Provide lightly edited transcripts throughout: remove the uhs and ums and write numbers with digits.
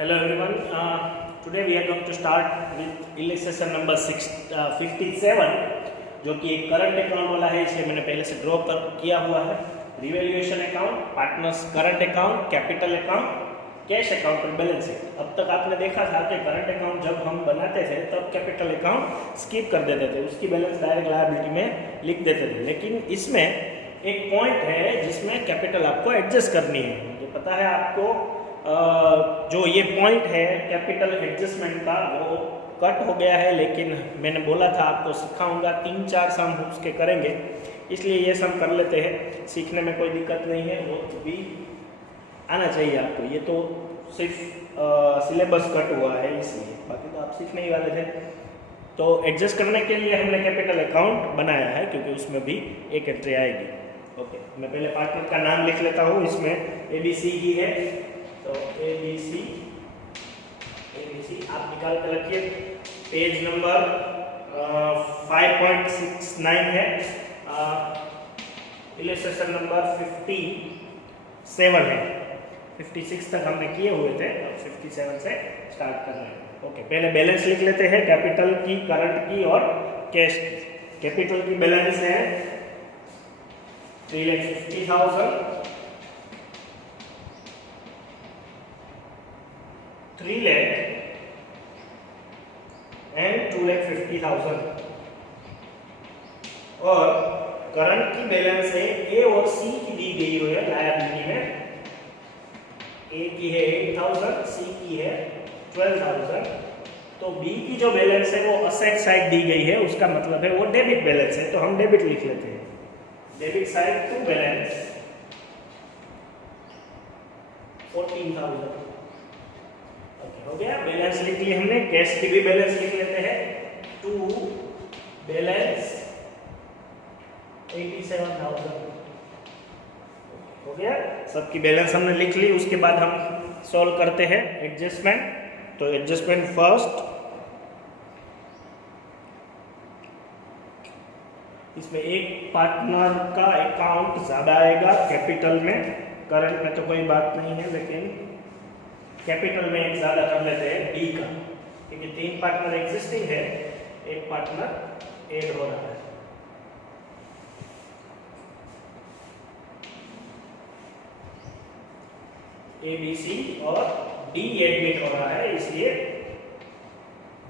Hello everyone. Today we are going to start with illustration number 57 जो कि एक current account वाला है, इसलिए मैंने पहले से ड्रॉ कर किया हुआ है। Revaluation account, partners current account, capital account, cash account और बैलेंस शीट। अब तक आपने देखा था कि करंट अकाउंट जब हम बनाते थे तब कैपिटल अकाउंट स्किप कर देते थे, उसकी बैलेंस डायरेक्ट लायबिलिटी में लिख देते थे। लेकिन इसमें एक पॉइंट है जिसमें कैपिटल आपको एडजस्ट करनी है। मुझे पता है आपको जो ये पॉइंट है कैपिटल एडजस्टमेंट का वो कट हो गया है, लेकिन मैंने बोला था आपको सिखाऊंगा, 3-4 सम उसके करेंगे, इसलिए ये सम कर लेते हैं। सीखने में कोई दिक्कत नहीं है, वो भी आना चाहिए आपको। ये तो सिर्फ सिलेबस कट हुआ है इसलिए, बाकी तो आप सीखने ही वाले थे। तो एडजस्ट करने के लिए हमने कैपिटल अकाउंट बनाया है क्योंकि उसमें भी एक एंट्री आएगी। ओके, मैं पहले पार्टनर का नाम लिख लेता हूँ। इसमें ABC ही है, तो ABC आप निकाल कर रखिए। पेज नंबर 5.69 है। इलस्ट्रेशन नंबर 57 है। 56 तक हमने किए हुए थे, अब 57 से स्टार्ट कर रहे हैं। ओके, पहले बैलेंस लिख लेते हैं, कैपिटल की, करंट की और कैश की। कैपिटल की बैलेंस है 3,50,000, 3 lakh एंड 2,50,000। और करंट की बैलेंस है ए और सी की दी गई हुई है लायबिलिटी में। ए की है 8,000, सी की है 12,000। तो बी की जो बैलेंस है वो असेट साइड दी गई है, उसका मतलब है वो डेबिट बैलेंस है, तो हम डेबिट लिख लेते हैं। Debit side to balance 14,000। हो गया, बैलेंस लिख ली हमने। कैश की भी बैलेंस लिख लेते हैं, टू बैलेंस 87,000। हो गया, सबकी बैलेंस हमने लिख ली। उसके बाद हम सॉल्व करते हैं एडजस्टमेंट। तो एडजस्टमेंट फर्स्ट, इसमें एक पार्टनर का अकाउंट ज्यादा आएगा कैपिटल में, करंट में तो कोई बात नहीं है, लेकिन कैपिटल में एक ज्यादा कर लेते हैं बी का, क्योंकि 3 पार्टनर एग्जिस्टिंग है, एक पार्टनर ऐड हो रहा है। ए बी सी और डी एडमिट हो रहा है, इसलिए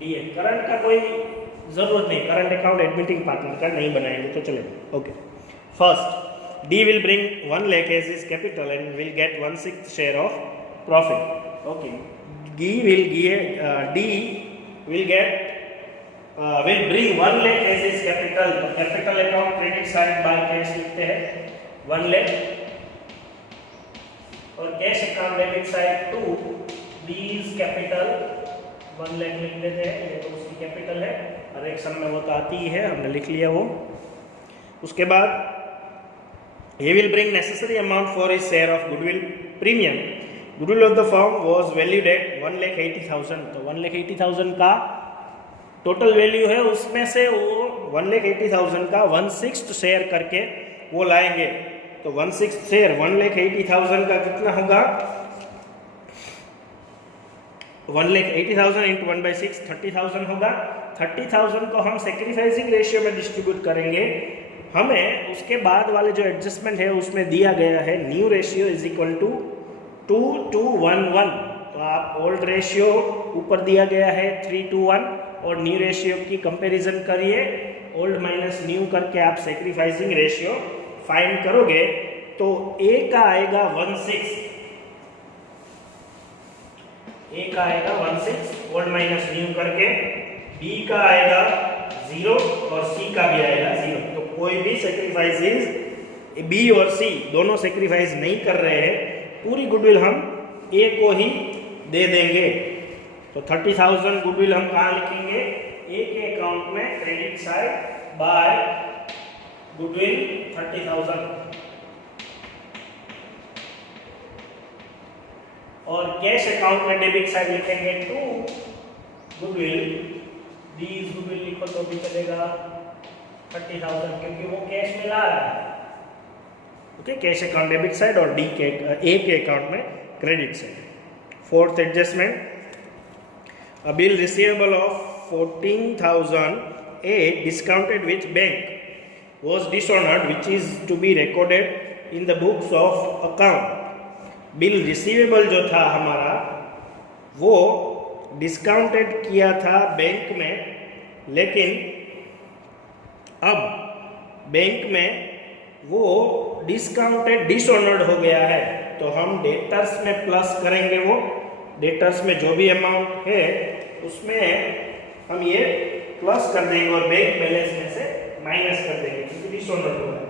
डी एड। करंट का कोई जरूरत नहीं, करंट अकाउंट एडमिटिंग पार्टनर का नहीं बनाएंगे तो चलेगा। Okay, first D will bring 1 lakh as his capital and will get 1/6 share of profit. Okay, D will bring 1 lakh as his capital। तो capital account credit side by cash लिखते हैं 1 lakh, और cash account debit side to D's capital 1 lakh लिख देते हैं। ये तो उसकी कैपिटल है, और एक सम में वो तो आती ही है, हमने लिख लिया वो। उसके बाद he will bring necessary amount for his share of goodwill premium। Goodwill of the firm was valued at 1,80,000। तो 1,80,000 का टोटल वैल्यू है, उसमें से वो 1,80,000 का 1/6 शेयर करके वो लाएंगे। तो 1/6 शेयर 1,80,000 का कितना होगा? 1,80,000 इंटू 1/6 30,000 होगा। 30,000 को हम सेक्रीफाइसिंग रेशियो में डिस्ट्रीब्यूट करेंगे। हमें उसके बाद वाले जो एडजस्टमेंट है उसमें दिया गया है new ratio is equal to 2:1:1। तो आप ओल्ड रेशियो ऊपर दिया गया है 3:1 और न्यू रेशियो की कंपैरिजन करिए, ओल्ड माइनस न्यू करके आप सेक्रीफाइसिंग रेशियो फाइंड करोगे तो ए का आएगा 1/6, ए का आएगा 1/6 ओल्ड माइनस न्यू करके, बी का आएगा 0 और सी का भी आएगा 0। तो कोई भी सेक्रीफाइसेस बी और सी दोनों सेक्रीफाइस नहीं कर रहे हैं, पूरी गुडविल हम ए को ही दे देंगे। तो 30,000 गुडविल हम कहाँ लिखेंगे? ए के अकाउंट में क्रेडिट साइड बाय गुडविल 30,000, और कैश अकाउंट में डेबिट साइड लिखेंगे टू गुडविल, दीज गुडविल लिखो तो भी चलेगा 30,000, क्योंकि वो कैश में ला रहा है। Okay, cash account debit side और ए के अकाउंट में credit side. Fourth adjustment, a bill receivable of 14,008 discounted with bank was dishonored, which is to be recorded in the books of account. Bill receivable जो था हमारा वो discounted किया था bank में, लेकिन अब बैंक में वो डिस्काउंटेड डिसऑनर्ड हो गया है, तो हम डेटर्स में प्लस करेंगे। वो डेटर्स में जो भी अमाउंट है उसमें हम ये प्लस कर देंगे और बैंक बैलेंस में से माइनस कर देंगे क्योंकि डिसऑनर्ड हो रहा है।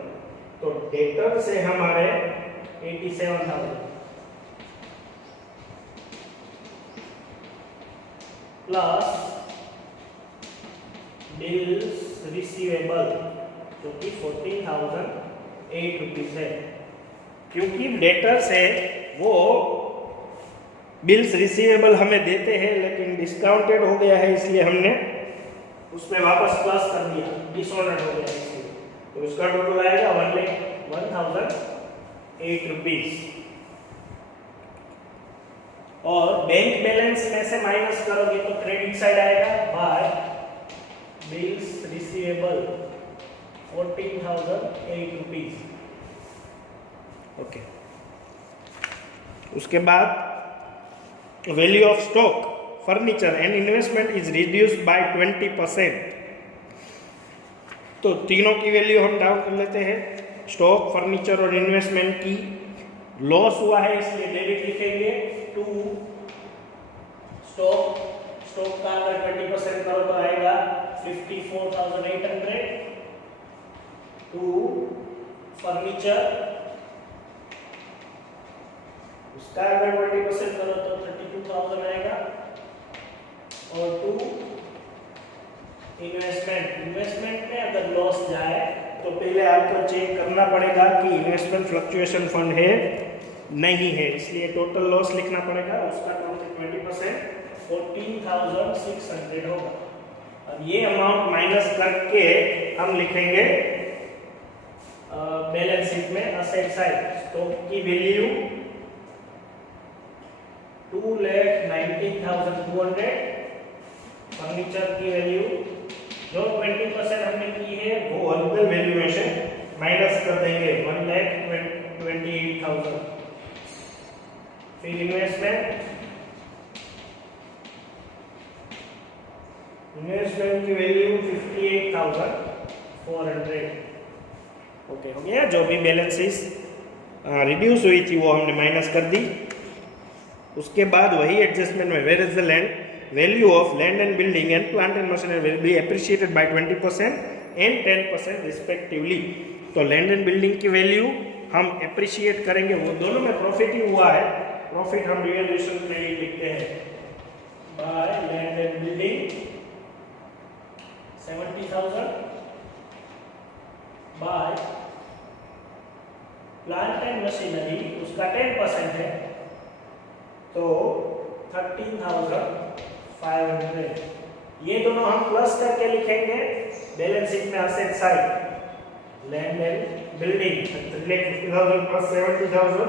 तो डेटर से हमारे 87,000 प्लस बिल्स रिसीवेबल जो कि 14,008 रुपीज है, क्योंकि डेटर से वो बिल्स रिसीवेबल हमें देते हैं लेकिन डिस्काउंटेड हो गया है, इसलिए हमने उसमें वापस प्लस कर दिया, डिसऑनर्ड हो गया इसलिए। तो उसका टोटल आएगा 1,08 रुपीज। और बैंक बैलेंस में से माइनस करोगे तो क्रेडिट साइड आएगा by bills receivable 14,008 rupees. Okay, उसके बाद value of stock, furniture and investment is reduced by 20%। तो तीनों की वैल्यू हम डाउन कर लेते हैं। स्टॉक, फर्नीचर और इन्वेस्टमेंट की लॉस हुआ है इसलिए डेबिट लिखेंगे टू स्टॉक का अगर 20% करो तो आएगा 54,800। टू फर्नीचर, उसका अगर 20% करो तो 32,000 आएगा। और टू इन्वेस्टमेंट में अगर लॉस जाए तो पहले आपको चेक करना पड़ेगा कि इन्वेस्टमेंट फ्लक्चुएशन फंड है नहीं है, इसलिए टोटल लॉस लिखना पड़ेगा। उसका 20% 14,600 होगा। अब ये अमाउंट माइनस करके हम लिखेंगे बैलेंस शीट में असेट साइड। स्टॉक की वैल्यू 2,19,200, फर्नीचर की वैल्यू जो 20% हमने की है वो ओरिजिनल वैल्यू में से माइनस कर देंगे 1,28,000। फिर इन्वेस्टमेंट की वैल्यू 58,400। ओके, हो गया। जो भी बैलेंसेस रिड्यूस हुई थी वो हमने माइनस कर दी। उसके बाद वही एडजस्टमेंट में where is the land, value of land and building and plant and machinery will be appreciated by 20% and 10% respectively. तो लैंड एंड बिल्डिंग की वैल्यू हम एप्रिशिएट करेंगे, वो दोनों में प्रॉफिट ही हुआ है। प्रॉफिट हम रिवैल्यूएशन क्रेडिट लिखते हैं by land and building 70,000 by plant and machinery, उसका 10% है तो 13,500। ये दोनों हम प्लस करके लिखेंगे बैलेंस शीट में asset side. Land and building 3,50,000 plus 70,000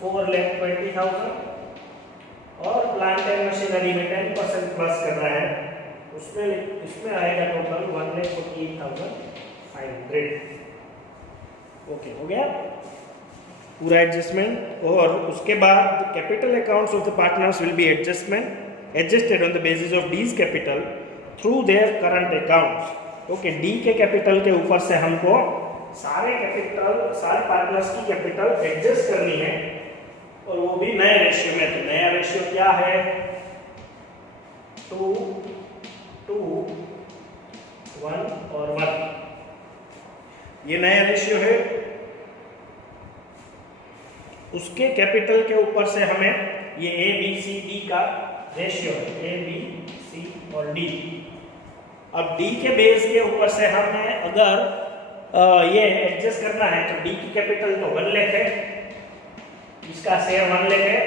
4,20,000 और प्लांट एंड मशीनरी में 10% प्लस करना है, इसमें आएगा टोटल 1,48,500। ओके, हो गया पूरा एडजस्टमेंट। और उसके बाद capital accounts of the partners will be adjusted on the basis of D's capital through their current accounts। Okay, D के कैपिटल के ऊपर से हमको सारे पार्टनर्स की कैपिटल एडजस्ट करनी है और वो भी नए रेशियो में। तो नया रेशियो क्या है? 2:1 और 1। ये नया रेशियो है। उसके कैपिटल के ऊपर से हमें ये ए बी सी डी का रेशियो है, ए बी सी और डी। अब डी के बेस के ऊपर से हमें अगर ये एडजस्ट करना है तो डी की कैपिटल तो 1 लाख है, इसका शेयर 1 लाख है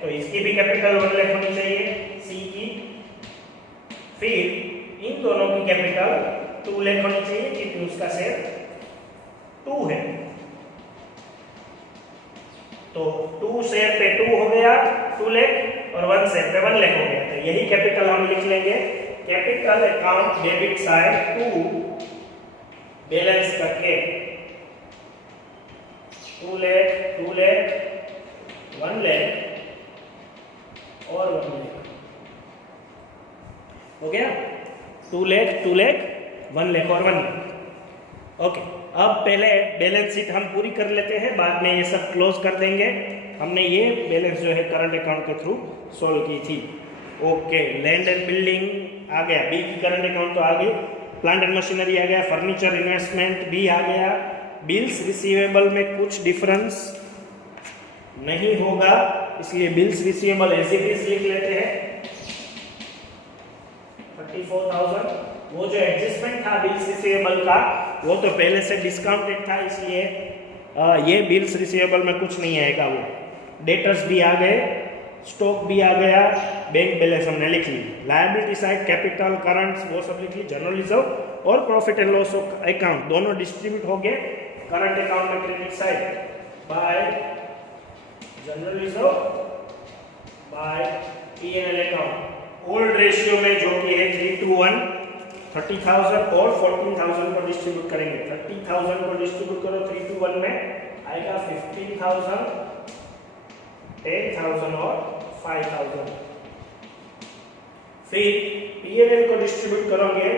तो इसकी भी कैपिटल 1 लाख होनी चाहिए सी की। फिर इन दोनों की कैपिटल 2 लाख होनी चाहिए क्योंकि उसका शेयर 2 है। तो 2 शेयर पे 2 हो गया 2 लाख और 1 से 1 लाख हो गया। तो यही कैपिटल हम लिख लेंगे, capital account debit side to balance करके 2 लाख 1 लाख और 1 लाख हो गया। 2 लाख 1 लाख और 1 लाख। ओके, अब पहले बैलेंस शीट हम पूरी कर लेते हैं, बाद में ये सब क्लोज कर देंगे। हमने ये बैलेंस जो है करंट अकाउंट के थ्रू सॉल्व की थी। ओके, लैंड एंड बिल्डिंग आ गया, बी की करंट अकाउंट तो आ गई, प्लांट एंड मशीनरी आ गया, फर्नीचर इन्वेस्टमेंट भी आ गया। बिल्स रिसीवेबल में कुछ डिफरेंस नहीं होगा, इसलिए bills receivable as it is लिख लेते हैं 34,000। वो जो एडजस्टमेंट था बिल्स रिसीवेबल का वो तो पहले से डिस्काउंटेड था, इसलिए ये बिल्स रिसीवेबल में कुछ नहीं आएगा। वो डेटर्स भी आ गए, स्टॉक भी आ गया, बैंक बैलेंस हमने लिख ली, लायबिलिटी साइड कैपिटल करंट्स वो सब लिख ली, जनरल रिजर्व और प्रॉफिट एंड लॉस अकाउंट दोनों डिस्ट्रीब्यूट हो गए। करंट अकाउंट में credit side by general reserve by P&L account, old ratio में जो कि है 3:1, 30,000 और 14,000 को डिस्ट्रीब्यूट करेंगे। 30,000 को डिस्ट्रीब्यूट करो 3:1 में आएगा 15,000, 10,000 और 5,000। फिर P&L को डिस्ट्रीब्यूट करोगे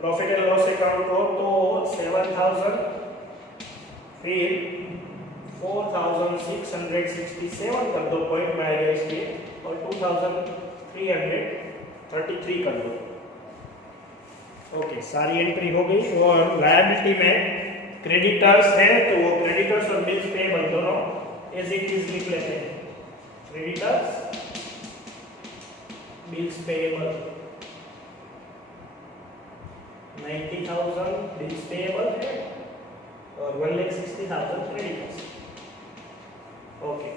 प्रॉफिट एंड लॉस अकाउंट को तो 7,000, फिर 4,667 कर दो पॉइंट में आएगा इसके, और 2,333 कर दो। ओके, सारी एंट्री हो गई। और लायबिलिटी में क्रेडिटर्स है तो वो क्रेडिटर्स और बिल्स पेएबल दोनों एज इट इज लिख लेते हैं, creditors bills payable 90,000 bills payable है और 1,60,000 क्रेडिटर्स। ओके,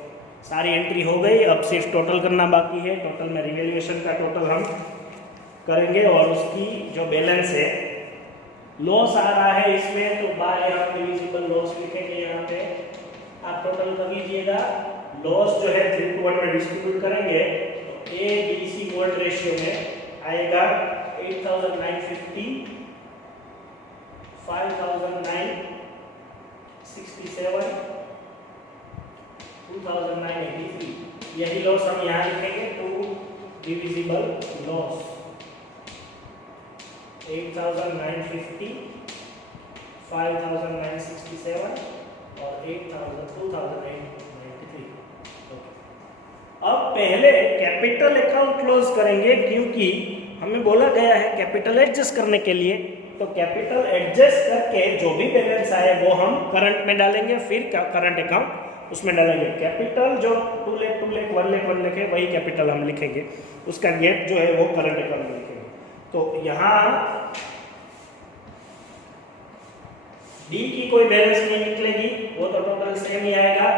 सारी एंट्री हो गई। अब सिर्फ टोटल करना बाकी है। टोटल में रिवैल्यूएशन का टोटल हम करेंगे और उसकी जो बैलेंस है, लॉस आ रहा है इसमें तो बाय आप डिविजिबल लॉस लिखेंगे यहाँ पे। आप टोटल कर लीजिएगा, लॉस जो है 3:1 में डिस्ट्रीब्यूट करेंगे तो A B C old ratio में आएगा 8,950, 5,967, 2,983। यही लॉस हम यहाँ लिखेंगे, 2 डिविजिबल लॉस 8,950, 5,967 और 2,983। अब पहले कैपिटल अकाउंट क्लोज करेंगे, क्योंकि हमें बोला गया है कैपिटल एडजस्ट करने के लिए। तो कैपिटल एडजस्ट करके जो भी बैलेंस आए वो हम करंट में डालेंगे, फिर करंट अकाउंट उसमें डालेंगे। कैपिटल जो 2 लाख 1 लाख है वही कैपिटल हम लिखेंगे, उसका गेप जो है वो करंट अकाउंट में लिखेंगे। तो यहाँ डी की कोई बैलेंस नहीं निकलेगी, वो तो टोटल सेम ही आएगा।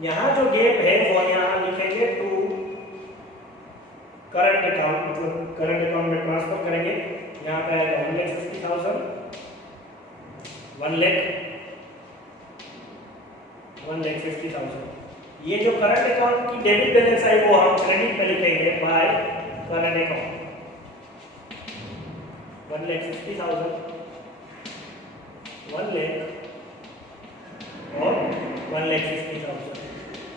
यहाँ जो गेप है वो यहाँ लिखेंगे टू करंट अकाउंट, मतलब करंट अकाउंट में ट्रांसफर करेंगे। यहाँ पे आएगा 1,50,000, 1,50,000। ये जो करंट अकाउंट की डेबिट बैलेंस है वो हम क्रेडिट में लिखेंगे बाय करंट अकाउंट 1,50,000, 1 लाख और 1,50,000।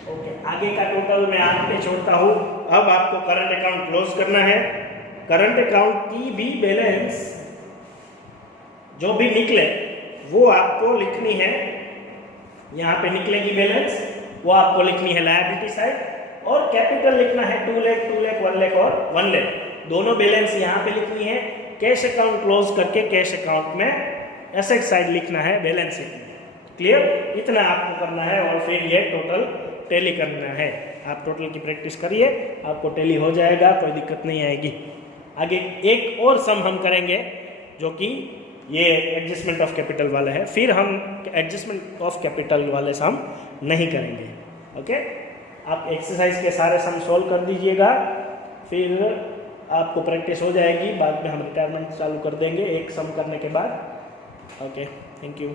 ओके, आगे का टोटल मैं आप पे छोड़ता हूँ। अब आपको करंट अकाउंट क्लोज करना है। करंट अकाउंट की भी बैलेंस जो भी निकले वो आपको लिखनी है, यहाँ पे निकलेगी बैलेंस, वो आपको लिखनी है लायबिलिटी साइड, और कैपिटल लिखना है 2 लाख 1 लाख और 1 लाख, दोनों बैलेंस यहाँ पे लिखनी है। कैश अकाउंट क्लोज करके कैश अकाउंट में एसेट साइड लिखना है बैलेंस शीट में। क्लियर? इतना आपको करना है और फिर ये टोटल टैली करना है। आप टोटल की प्रैक्टिस करिए, आपको टैली हो जाएगा, कोई दिक्कत नहीं आएगी। आगे एक और सम हम करेंगे जो कि ये एडजस्टमेंट ऑफ कैपिटल वाला है, फिर हम एडजस्टमेंट ऑफ कैपिटल वाले सम नहीं करेंगे। ओके, आप एक्सरसाइज के सारे सम सॉल्व कर दीजिएगा, फिर आपको प्रैक्टिस हो जाएगी। बाद में हम रिटायरमेंट चालू कर देंगे एक सम करने के बाद। Okay, thank you.